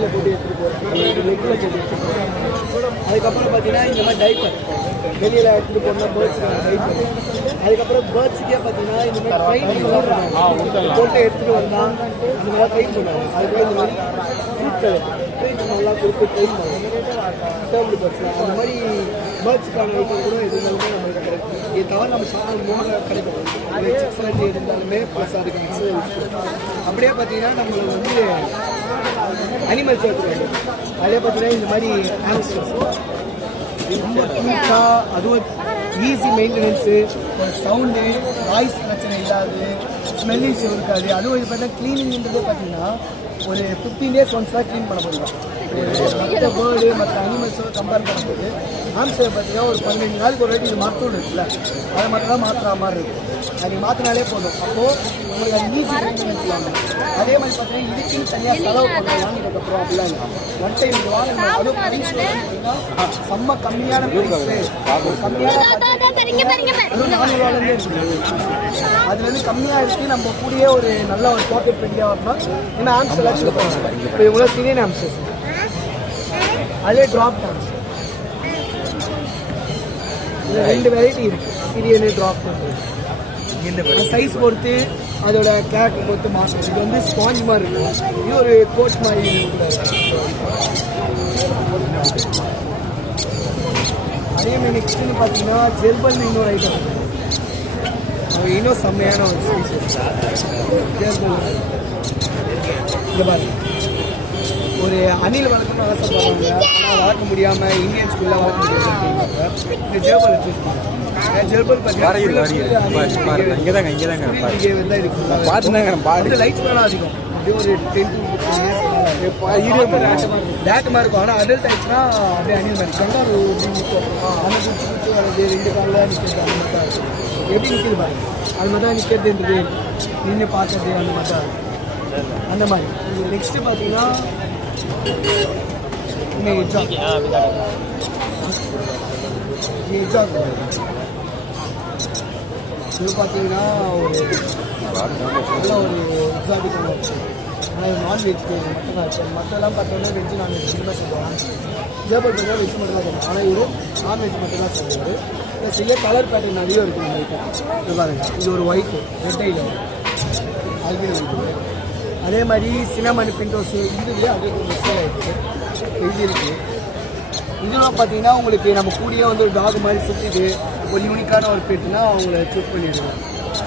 பாடியில் போட்டு எடுத்துகிட்டு போகிறேன், லெக்கில் போட்டு எடுத்துகிட்டு போகிறேன். அதுக்கப்புறம் பார்த்தீங்கன்னா இந்த மாதிரி டைப்பர் வெளியில் எடுத்துகிட்டு போனால் பேர்ட்ஸுக்கான டைப்பர். அதுக்கப்புறம் பேர்ட்ஸுக்கே பார்த்தீங்கன்னா இந்த மாதிரி ட்ரெயின் போட்டு எடுத்துகிட்டு வந்தால் இந்த மாதிரி ட்ரெயின் பண்ணுவாங்க. அதுக்கப்புறம் இந்த மாதிரி ஃப்ரூட்டு ட்ரெயின் நல்லா கொடுத்து ட்ரெயின் பண்ணுவாங்க. டேபிள் பேர்ட்ஸில் அந்த மாதிரி பேர்ட்ஸுக்கான ஐட்டம் கூட எதுனாலுமே நம்மளுக்கு கிடைக்கும். இது தவிர நம்ம ஷாப்பிங் மூணு கிடைக்கும். சிக்ஸ் இருந்தாலுமே ப்ளஸ் அதுக்கு மிக்ஸ் அப்படியே பார்த்தீங்கன்னா நம்மளுக்கு வந்து அனிமல்ஸ் எடுத்துருவாங்க. அதே பார்த்தீங்கன்னா இந்த மாதிரி ஆம்ஸ்டர்ஸ் ரொம்ப க்யூட்டாக, அதுவும் ஈஸி மெயின்டெனன்ஸு, ஒரு சவுண்டு வாய்ஸ் பிரச்சனை இல்லாது, ஸ்மெல் இஷ்யூ இருக்காது. அதுவும் இது பார்த்தீங்கன்னா க்ளீனிங்கிறது பார்த்தீங்கன்னா ஒரு 15 days ஒன்ஸ் தான் க்ளீன் பண்ண முடியும். மற்ற பேர்டு மற்ற அனிமல்ஸோட கம்பேர் பண்ணும்போது ஆம்ஸ்டர் பார்த்தீங்கன்னா ஒரு 15 நாளுக்கு ஒரு வாட்டி இது மாற்றோடு இருக்குல்ல, அதை மட்டும் தான் மாற்றுற மாதிரி இருக்கும். அது மாற்றினாலே போதும். அப்போது உங்களுக்கு அது ஈஸி மெயின்டெனன்ஸ் இல்லாமல். அதே மாதிரி பார்த்தீங்கன்னா இதுக்குன்னு தனியாக செலவு பண்ணலாம். வாங்கினதுக்கப்புறம் அப்படிலாம் இல்லை, ஒன் டைம் இது வாங்க. அதுவும் ப்ரைஸ் பார்த்தீங்கன்னா செம்ம கம்மியான ப்ரைஸு, கம்மியான அதுவும் 400 இருக்குது. அது வந்து கம்மியாக இருக்குது. நம்ம கூடயே ஒரு நல்ல ஒரு பாக்கெட் ஃப்ரெண்ட்லியாக வரணும். ஏன்னா ஆம்ஸ்டர் எல்லாம் கொடுப்பாங்க. இப்போ இவ்வளோ சிரியன் ஆம்ஸ்டர்ஸ், அதே ட்ராப் டான்ஸ், இதில் 2 வெரைட்டி இருக்குது, சிரியனு ட்ராப் டான்ஸ். சைஸ் பொறுத்து அதோட கேரக்டர் பொறுத்து மாற்றம். இது வந்து ஸ்பாஞ்ச் மாதிரி இருக்கும், இது ஒரு கோட் மாதிரி அதே மாதிரி நெக்ஸ்ட்னு பார்த்தீங்கன்னா ஜெர்பல்னு இன்னொரு ஐட்டம். இன்னும் செம்மையான ஒரு ஸ்பீஷஸ் ஜெர்பல். இங்கே பாருங்க, ஒரு அணில் வளர்க்கணும்னு ஆசைப்படுறாங்க, ஆனால் வளர்க்க முடியாமல் இந்தியன் ஸ்கூலில் வளர்க்க முடியாது. இந்த ஜெர்பல் வச்சுருக்காங்க. ஜெர்பல் பார்த்தீங்கன்னா லைட்ஸ் மேலே அதிகம். அப்படியே ஒரு 10 to 15 years டேட்டமாக இருக்கும். ஆனால் அடல்ட் ஆயிடுச்சுன்னா அப்படியே அணில் மாதிரி கங்காரு எப்படி நிற்கும், அந்த குச்சி வர்றது 2 காலில் நிற்கிறது அந்த மாதிரி தான் இருக்கும். எப்படி நிற்கிது பாருங்க, அது மாதிரி தான் நிற்கிறதுன்றது, நின்று பார்க்கறது அந்த மாதிரி தான் அந்த மாதிரி. இது நெக்ஸ்ட்டு பார்த்தீங்கன்னா எக்ஸாக் இது பார்த்தீங்கன்னா ஒரு நல்ல ஒரு எக்ஸாட்டிக்கான ஆப்ஷன். ஆனால் இது நான்வெஜ் மட்டும் தான் இருக்குது. மற்றெல்லாம் பார்த்தோன்னா வெஜ்ஜு நான்வெஜ் மட்டும் தான் சொல்லுவாங்க. ஜேபல் பார்த்தா வெஜ் மட்டும் தான் சொல்லுவாங்க. ஆனால் இது நான்வெஜ் மட்டும் தான் சொல்லுவார். இதை செய்ய கலர் பேட்டர்ன் நிறைய இருக்குது இந்த ஐட்டம். இது பாருங்க, இது ஒரு ஒயிட்டு ரெட் ஐயில் அல்பினோ இருக்குது. அதே மாதிரி சினமன் பிண்டோஸ் இதுவே அதே மிக்சர் ஆகிடுது. இது இருக்குது. இதெல்லாம் பார்த்தீங்கன்னா உங்களுக்கு நம்ம கூடியே வந்து ஒரு டாக் மாதிரி சுற்றிட்டு ஒரு யூனிக்கான ஒரு பெட்டுனா அவங்கள சூஸ் பண்ணிடுவோம்.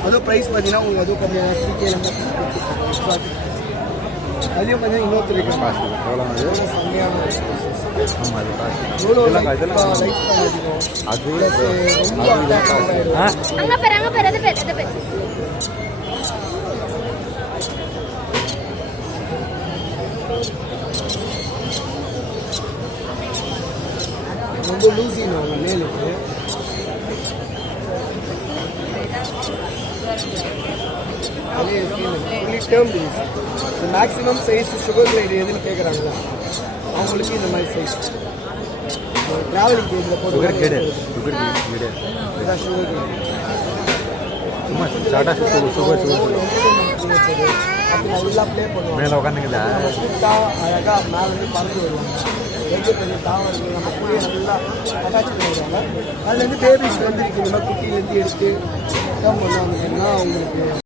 அதுவும் ப்ரைஸ் பார்த்தீங்கன்னா உங்களுக்கு அதுவும் கம்மியாக 3K அதையும் பார்த்தீங்கன்னா இன்னொருத்தர் செம்மையான ரொம்ப லூசின்னு அவங்க மேலுக்கு அதே ஃபுல்லி டேர்ம் லூஸ். இந்த மேக்ஸிமம் சைஸ் சுகர் கிளைடு எதுன்னு கேட்குறாங்களா அவங்களுக்கு இந்த மாதிரி சைஸ் ட்ராவலிங் இதில் போட்டு சுகர் கிளைடு நல்லா ப்ளே பண்ணுவாங்க. அழகாக மேலே பறந்து வருவாங்க. பெரிய தாவரங்கள் நம்ம கூடிய நல்லா அட்டாச் பண்ணிடுவாங்க. அதுலேருந்து பேபிஸ் வந்துருக்கு. இந்த மாதிரி குட்டியிலேருந்து எடுத்து தான் பண்ணுவாங்கன்னா அவங்களுக்கு